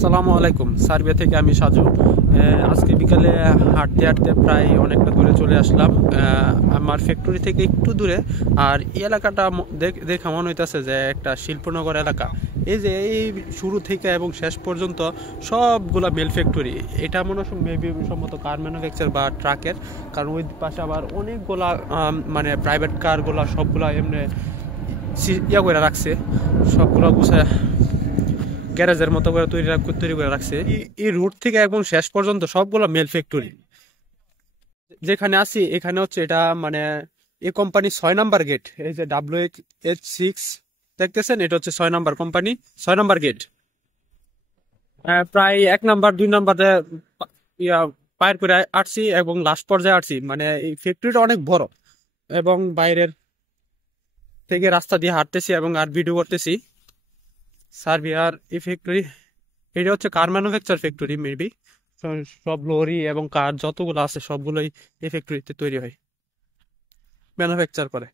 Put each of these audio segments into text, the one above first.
আসসালামু আলাইকুম। সার্বিয়া থেকে আমি সাজু। আজকে বিকালে হাঁটতে হাঁটতে প্রায় অনেকটা দূরে চলে আসলাম, আমার ফ্যাক্টরি থেকে একটু দূরে। আর এই এলাকাটা দেখা মনে হইতেছে যে একটা শিল্পনগর এলাকা। এই যে এই শুরু থেকে এবং শেষ পর্যন্ত সবগুলা মেল ফ্যাক্টরি। এটা মনে হয় মেবি সম্ভবত কার ম্যানুফ্যাকচার বা ট্রাকের, কারণ ওই পাশে আবার অনেকগুলা মানে প্রাইভেট কারগুলা সবগুলা এমনি ইয়া করে রাখছে, সবগুলা গুছায় গ্যারেজের মতো করে তৈরি করে রাখছে। এই রুট থেকে একদম শেষ পর্যন্ত সবগুলো মেল ফ্যাক্টরি। যেখানে আছি এখানে হচ্ছে এটা মানে এই কোম্পানি 6 নাম্বার গেট। এই যে WH6 দেখতেছেন, এটা হচ্ছে 6 নাম্বার কোম্পানি, 6 নাম্বার গেট। প্রায় 1 নাম্বার 2 নাম্বার ইয়া পায়ের করে আসছি এবং লাস্ট পর্যায়ে আসছি। মানে এই ফ্যাক্টরিটা অনেক বড় এবং বাইরের থেকে রাস্তা দিয়ে হাঁটতেছি এবং আর ভিডিও করতেছি। সার্বিয়ার এই ফ্যাক্টরি, এটা হচ্ছে কার ম্যানুফ্যাকচার ফ্যাক্টরি মেবি। সব লরি এবং কার যতগুলো আছে সবগুলোই এই ফ্যাক্টরিতে তৈরি হয়, ম্যানুফ্যাকচার করে।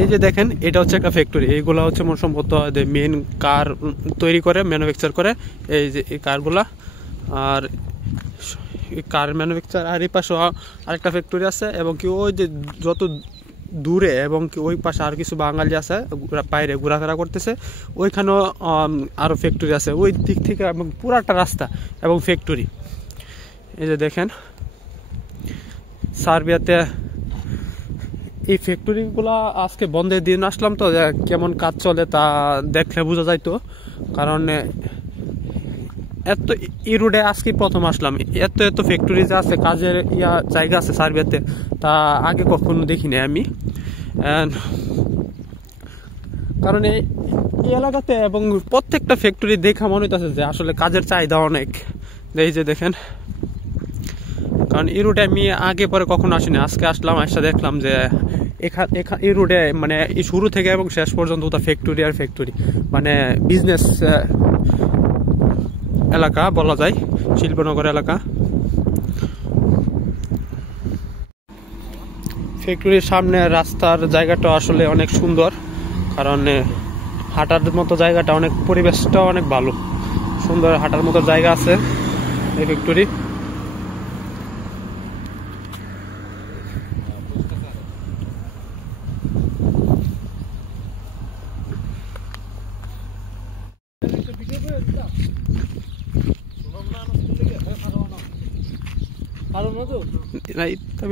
এই যে দেখেন, এটা হচ্ছে একটা ফ্যাক্টরি। এইগুলা হচ্ছে সম্ভবত মেন কার তৈরি করে, ম্যানুফ্যাকচার করে এই যে এই কারগুলা। আর কার ম্যানুফ্যাকচার, আর এই পাশে আরেকটা ফ্যাক্টরি আছে এবং কি ওই যে যত দূরে এবং কি ওই পাশে আর কিছু বাঙালি আছে বাইরে ঘোরাফেরা করতেছে, ওইখানেও আরও ফ্যাক্টরি আছে ওই দিক থেকে এবং পুরাটা রাস্তা এবং ফ্যাক্টরি। এই যে দেখেন, সার্বিয়াতে এই ফ্যাক্টরিগুলো আজকে বন্ধের দিন আসলাম, তো কেমন কাজ চলে তা দেখলে বোঝা যাইতো। কারণ এত এই রোডে আজকে প্রথম আসলাম, এত এত ফ্যাক্টরি যে আছে, কাজের জায়গা আছে সার্বিয়াতে, তা আগে কখনো দেখিনি আমি। কারণ এই এলাকাতে এবং প্রত্যেকটা ফ্যাক্টরি দেখা মনে হইতেছে যে আসলে কাজের চাহিদা অনেক। এই যে দেখেন, কারণ এই রুটে আমি আগে পরে কখনো আসিনি, আজকে আসলাম, এসে দেখলাম যে এই রুটে মানে এই শুরু থেকে এবং শেষ পর্যন্ত ফ্যাক্টরি আর ফ্যাক্টরি, মানে বিজনেস এলাকা বলা যায়, শিল্পনগর এলাকা। ফ্যাক্টরির সামনে রাস্তার জায়গাটা আসলে অনেক সুন্দর, কারণ হাঁটার মতো জায়গাটা অনেক, পরিবেশটা অনেক ভালো, সুন্দর হাঁটার মতো জায়গা আছে এই ফ্যাক্টরি।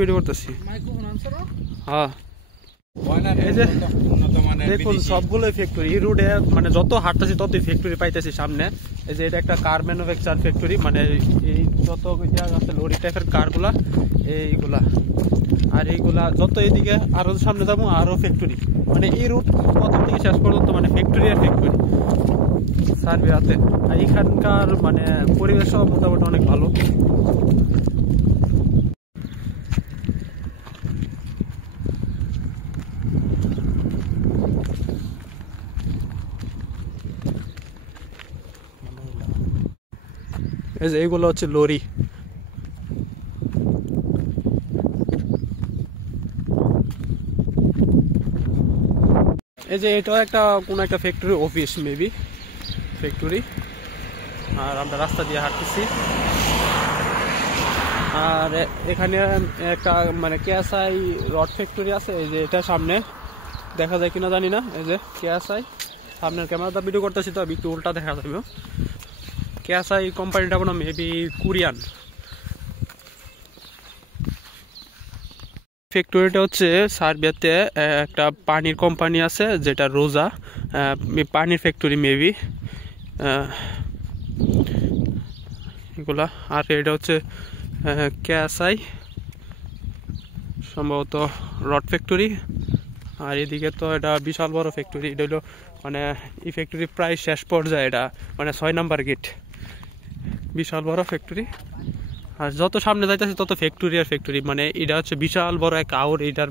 ভিডিও করতেছি, হ্যাঁ। এই যে দেখুন, সবগুলোই ফ্যাক্টরি এই রোডে, মানে যত হাঁটতেছি ততই ফ্যাক্টরি পাইতেছি সামনে। এই যে এটা একটা কার ম্যানুফ্যাকচার ফ্যাক্টরি, মানে এই যত আছে লরি টাইপের কারগুলা এইগুলা, আর এইগুলা যত এইদিকে আরো সামনে যাবো আরো ফ্যাক্টরি। মানে এই রুট প্রথম থেকে শেষ পর্যন্ত মানে ফ্যাক্টরি আর ফ্যাক্টরি সার্বিয়াতে। আর এখানকার মানে পরিবেশও মোটামুটি অনেক ভালো। এই যে এইগুলো হচ্ছে লরি। এই যে এটাও একটা কোন একটা ফ্যাক্টরি অফিস মেবি, ফ্যাক্টরি। আর আমরা রাস্তা দিয়ে হাঁটতেছি, আর এখানে একটা মানে কেএসআই রড ফ্যাক্টরি আছে। এই যে এটা সামনে দেখা যায় কিনা জানি না। এই যে কেএসআই, সামনের ক্যামেরাটা ভিডিও করতেছি তো একটু উল্টা দেখা যাবে। কেএসআই কোম্পানিটা কোনো মেবি কোরিয়ান। ফ্যাক্টরিটা হচ্ছে সার্বিয়াতে একটা পানির কোম্পানি আছে যেটা রোজা, পানির ফ্যাক্টরি মেবি এগুলা। আর এটা হচ্ছে কেএসআই সম্ভবত রড ফ্যাক্টরি। আর এদিকে তো এটা বিশাল বড় ফ্যাক্টরি, এটা হলো মানে এই ফ্যাক্টরি প্রায় শেষ পর্যায়ে, এটা মানে 6 নাম্বার গেট, বিশাল বড় ফ্যাক্টরি। আর যত সামনে যাইতেছে তত ফ্যাক্টরি আর ফ্যাক্টরি, মানে এটা হচ্ছে বিশাল বড় এক আউর। এটার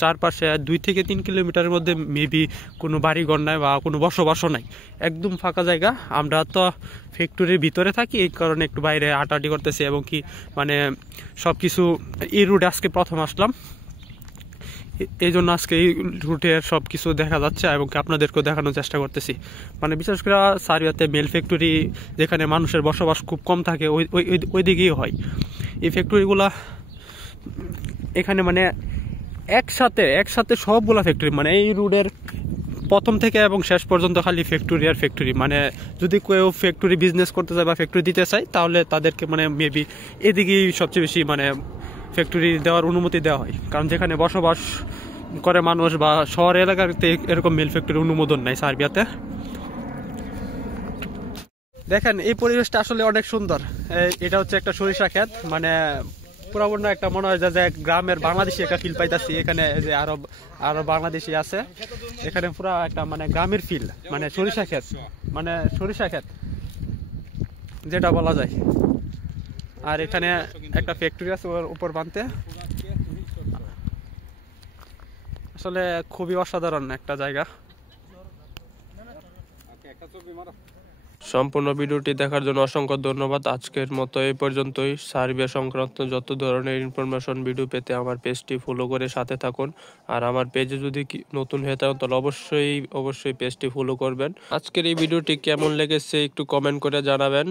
চারপাশে 2 থেকে 3 কিলোমিটারের মধ্যে মেবি কোনো বাড়িঘর নাই বা কোনো বসবাসও নাই, একদম ফাঁকা জায়গা। আমরা তো ফ্যাক্টরির ভিতরে থাকি, এই কারণে একটু বাইরে হাঁটাহাঁটি করতেছি এবং কি মানে সব কিছু। এই রুটে আজকে প্রথম আসলাম, এই জন্য আজকে এই রুটের সব কিছু দেখা যাচ্ছে এবং আপনাদেরকেও দেখানোর চেষ্টা করতেছি। মানে বিশেষ করে সারিয়াতে মেল ফ্যাক্টরি, যেখানে মানুষের বসবাস খুব কম থাকে, ওই দিকেই হয় এই ফ্যাক্টরিগুলা। এখানে মানে একসাথে সবগুলা ফ্যাক্টরি, মানে এই রুটের প্রথম থেকে এবং শেষ পর্যন্ত খালি ফ্যাক্টরি আর ফ্যাক্টরি। মানে যদি কেউ ফ্যাক্টরি বিজনেস করতে চায় বা ফ্যাক্টরি দিতে চায়, তাহলে তাদেরকে মানে মেবি এদিকেই সবচেয়ে বেশি মানে ফ্যাক্টরি দেওয়ার অনুমতি দেওয়া হয়, কারণ যেখানে বসবাস করে মানুষ বা শহর এলাকাতে এরকম মিল ফ্যাক্টরির অনুমোদন নাই সার্বিয়াতে। দেখেন এই পরিবেশটা আসলে অনেক সুন্দর। এটা হচ্ছে একটা সরিষা ক্ষেত, মানে পুরোপূর্ণ একটা মনে হয় যে গ্রামের বাংলাদেশি একটা ফিল পাইতাছি। এখানে যে আরো বাংলাদেশি আছে, এখানে পুরো একটা মানে গ্রামের ফিল, মানে সরিষা ক্ষেত যেটা বলা যায়। আর এখানে একটা ফ্যাক্টরি আছে ওর উপর বানতে, আসলে খুবই অসাধারণ একটা জায়গা। সম্পূর্ণ ভিডিওটি দেখার জন্য অসংখ্য ধন্যবাদ। আজকের মতো এই পর্যন্তই। সার্বিয়া সংক্রান্ত যত ধরনের ইনফরমেশন ভিডিও পেতে আমার পেজটি ফলো করে সাথে থাকুন। আর আমার পেজে যদি নতুন হয়ে থাকেন তাহলে অবশ্যই পেজটি ফলো করবেন। আজকের এই ভিডিওটি কেমন লেগেছে একটু কমেন্ট করে জানাবেন।